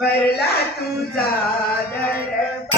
भरला तुझा दरबार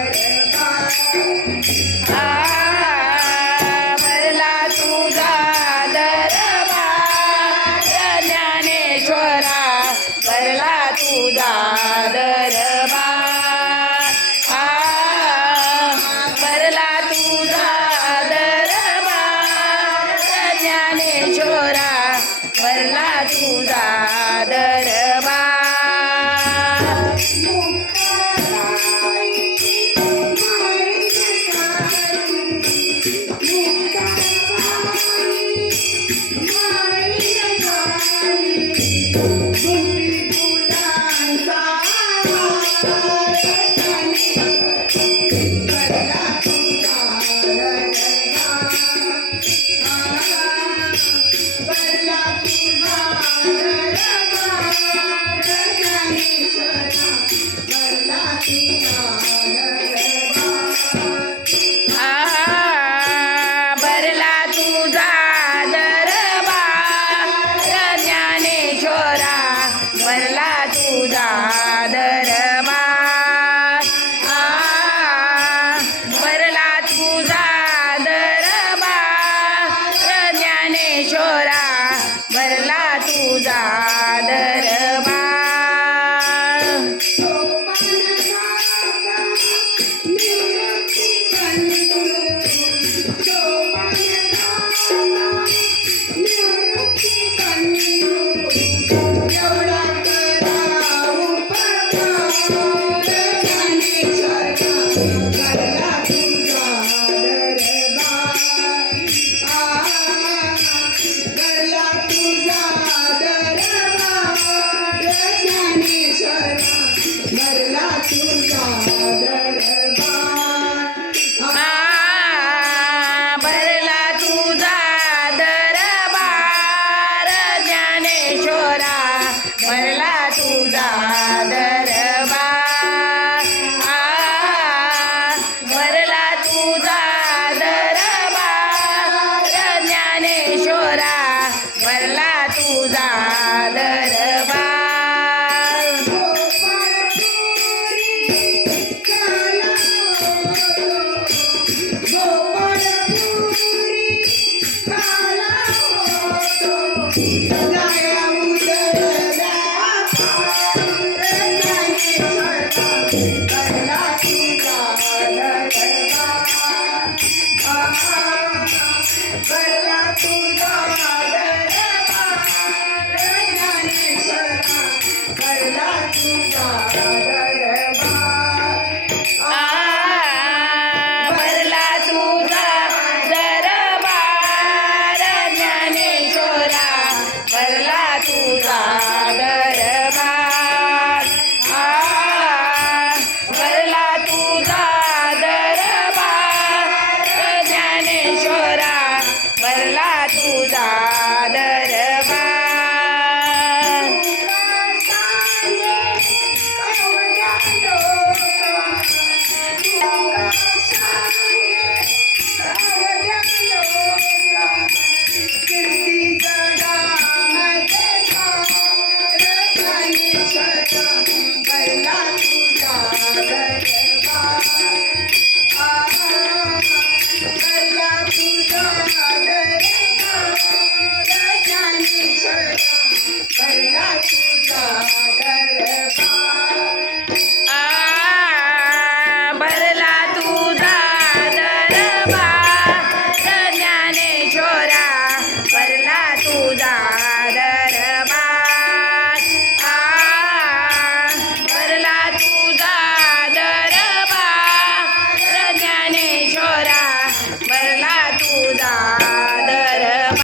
भरला तुझा दरबा भरला तुझा दरबा ज्ञानेश्वरा भरला तुझा दरबा Durga